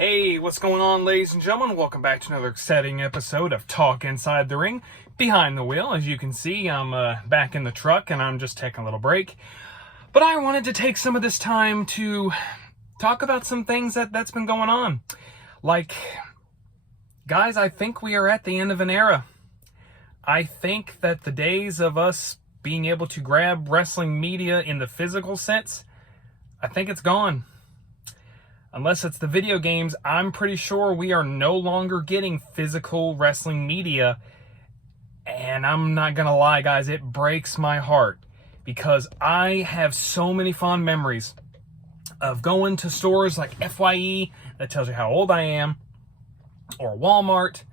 Hey, what's going on, ladies and gentlemen? Welcome back to another exciting episode of Talk Inside the Ring. Behind the wheel, as you can see, I'm back in the truck and I'm just taking a little break. But I wanted to take some of this time to talk about some things that's been going on. Like, guys, I think we are at the end of an era. I think that the days of us being able to grab wrestling media in the physical sense, I think it's gone. Unless it's the video games, I'm pretty sure we are no longer getting physical wrestling media. And I'm not gonna lie, guys, it breaks my heart because I have so many fond memories of going to stores like FYE, that tells you how old I am, or Walmart,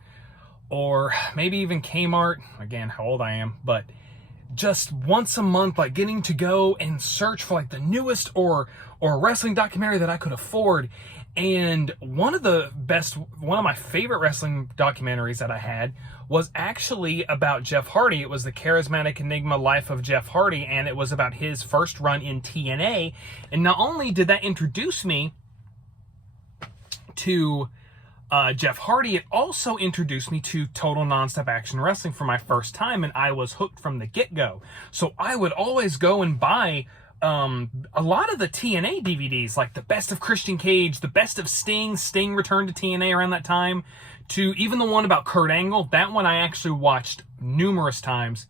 or maybe even Kmart, again, how old I am, but just once a month, like getting to go and search for like the newest or wrestling documentary that I could afford. And one of my favorite wrestling documentaries that I had was actually about Jeff Hardy. It was the Charismatic Enigma Life of Jeff Hardy, and it was about his first run in TNA. And not only did that introduce me to Jeff Hardy, it also introduced me to Total Nonstop Action Wrestling for my first time, and I was hooked from the get-go. So I would always go and buy a lot of the TNA DVDs, like the Best of Christian Cage, the Best of Sting returned to TNA around that time, to even the one about Kurt Angle. That one I actually watched numerous times.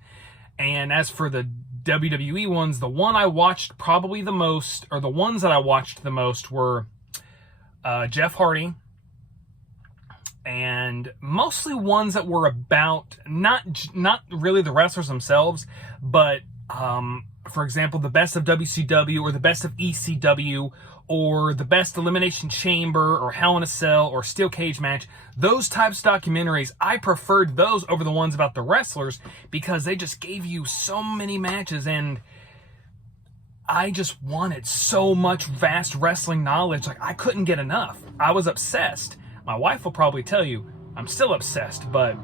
And as for the WWE ones, the one I watched probably the most, or the ones that I watched the most, were Jeff Hardy, and mostly ones that were about not really the wrestlers themselves, but for example, the Best of WCW or the Best of ECW or the Best Elimination Chamber or Hell in a Cell or Steel Cage Match. Those types of documentaries, I preferred those over the ones about the wrestlers because they just gave you so many matches, and I just wanted so much vast wrestling knowledge. Like, I couldn't get enough. I was obsessed. My wife will probably tell you I'm still obsessed, but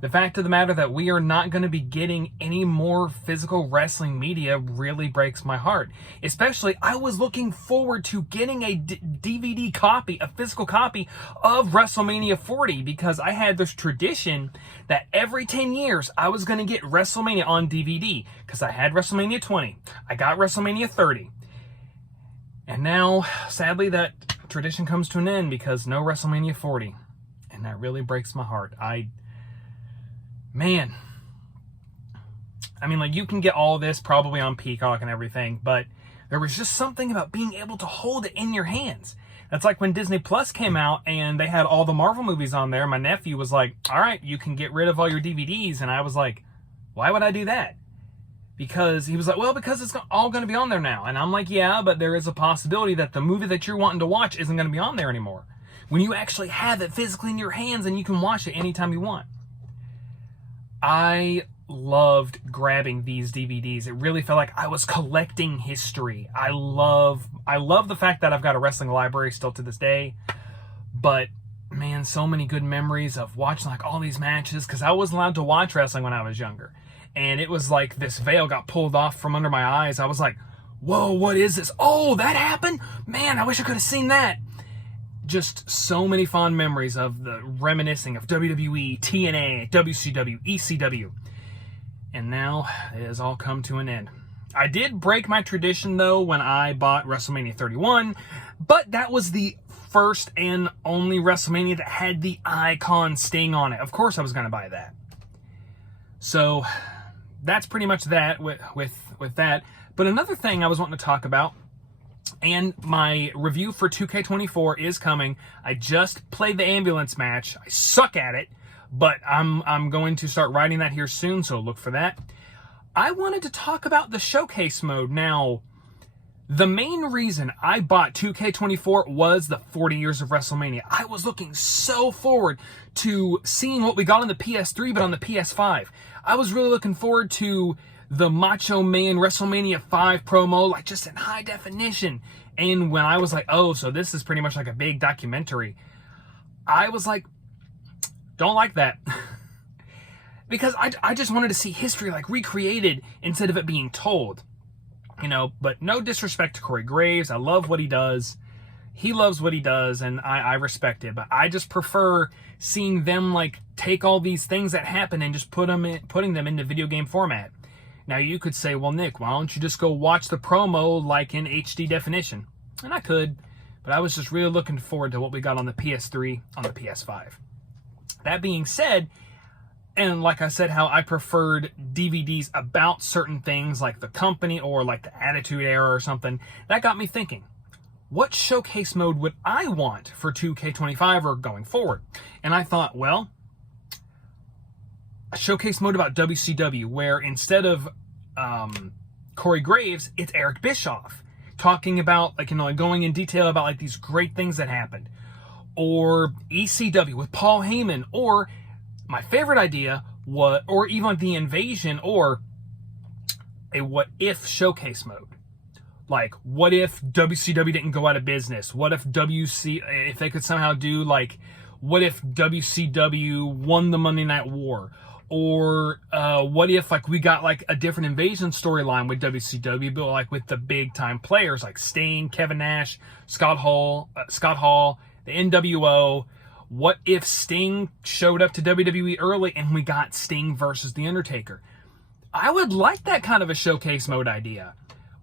the fact of the matter that we are not going to be getting any more physical wrestling media really breaks my heart. Especially, I was looking forward to getting a DVD copy, a physical copy of WrestleMania 40, because I had this tradition that every 10 years I was going to get WrestleMania on DVD, because I had WrestleMania 20, I got WrestleMania 30, and now, sadly, that tradition comes to an end because no WrestleMania 40, and that really breaks my heart. Man, I mean, like, you can get all this probably on Peacock and everything, but there was just something about being able to hold it in your hands. That's like when Disney Plus came out and they had all the Marvel movies on there. My nephew was like, all right, you can get rid of all your DVDs. And I was like, why would I do that? Because he was like, well, because it's all going to be on there now. And I'm like, yeah, but there is a possibility that the movie that you're wanting to watch isn't going to be on there anymore, when you actually have it physically in your hands and you can watch it anytime you want. I loved grabbing these DVDs. It really felt like I was collecting history. I love the fact that I've got a wrestling library still to this day. But man, so many good memories of watching like all these matches, because I wasn't allowed to watch wrestling when I was younger. And it was like this veil got pulled off from under my eyes. I was like, whoa, what is this? Oh, that happened? Man, I wish I could have seen that. Just so many fond memories of the reminiscing of WWE, TNA, WCW, ECW. And now it has all come to an end. I did break my tradition, though, when I bought WrestleMania 31, but that was the first and only WrestleMania that had the icon Sting on it. Of course I was going to buy that. So that's pretty much that with that. But another thing I was wanting to talk about, and my review for 2K24 is coming. I just played the ambulance match. I suck at it, but I'm going to start writing that here soon, so look for that. I wanted to talk about the showcase mode. Now, the main reason I bought 2K24 was the 40 years of WrestleMania. I was looking so forward to seeing what we got on the PS3, but on the PS5. I was really looking forward to the Macho Man WrestleMania 5 promo, like just in high definition. And when I was like, oh, so this is pretty much like a big documentary, I was like, don't like that. Because I just wanted to see history like recreated instead of it being told. You know, but no disrespect to Corey Graves. I love what he does. he loves what he does, and I respect it. But I just prefer seeing them like take all these things that happen and just putting them into video game format. Now you could say, well, Nick, why don't you just go watch the promo like in HD definition? And I could, but I was just really looking forward to what we got on the PS3, on the PS5. That being said, and like I said, how I preferred DVDs about certain things like the company or like the Attitude Era or something, that got me thinking, what showcase mode would I want for 2K25 or going forward? And I thought, well, a showcase mode about WCW where instead of Corey Graves, it's Eric Bischoff talking about, like, going in detail about like these great things that happened. Or ECW with Paul Heyman, or my favorite idea, or even the Invasion, or a what if showcase mode. Like, what if WCW didn't go out of business? What if if they could somehow do, like, what if WCW won the Monday Night War? Or what if, like, we got, like, a different Invasion storyline with WCW, but, like, with the big-time players, like Sting, Kevin Nash, Scott Hall, the NWO. What if Sting showed up to WWE early and we got Sting versus The Undertaker? I would like that kind of a showcase mode idea.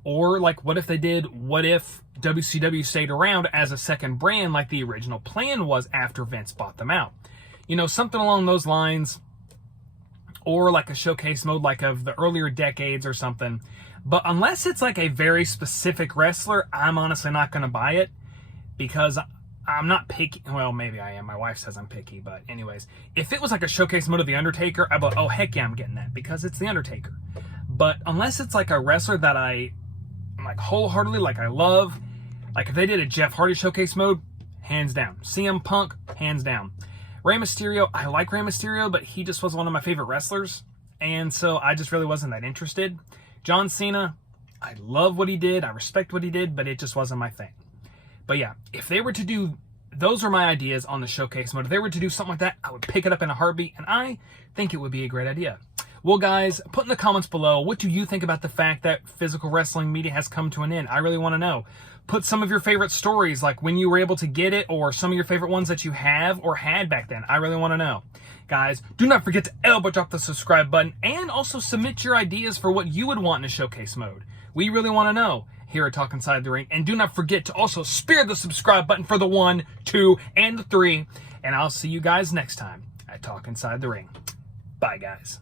Or, like, what if WCW stayed around as a second brand like the original plan was after Vince bought them out? Something along those lines. Or, like, a showcase mode like of the earlier decades or something. But unless it's, like, a very specific wrestler, I'm honestly not going to buy it. Because I'm not picky. Well, maybe I am. My wife says I'm picky. But anyways, if it was, like, a showcase mode of The Undertaker, I'd be like, oh, heck yeah, I'm getting that. Because it's The Undertaker. But unless it's, like, a wrestler that I'm like wholeheartedly, like, I love, like if they did a Jeff Hardy showcase mode, hands down. CM Punk, hands down. Rey Mysterio, I like Rey Mysterio, but he just was one of my favorite wrestlers, and so I just really wasn't that interested. John Cena, I love what he did, I respect what he did, but it just wasn't my thing. But yeah, if they were to do, those are my ideas on the showcase mode. If they were to do something like that, I would pick it up in a heartbeat, and I think it would be a great idea. Well, guys, put in the comments below, what do you think about the fact that physical wrestling media has come to an end? I really want to know. Put some of your favorite stories, like when you were able to get it, or some of your favorite ones that you have or had back then. I really want to know. Guys, do not forget to elbow drop the subscribe button, and also submit your ideas for what you would want in a showcase mode. We really want to know here at Talk Inside the Ring. And do not forget to also spear the subscribe button for the 1, 2, and the 3. And I'll see you guys next time at Talk Inside the Ring. Bye, guys.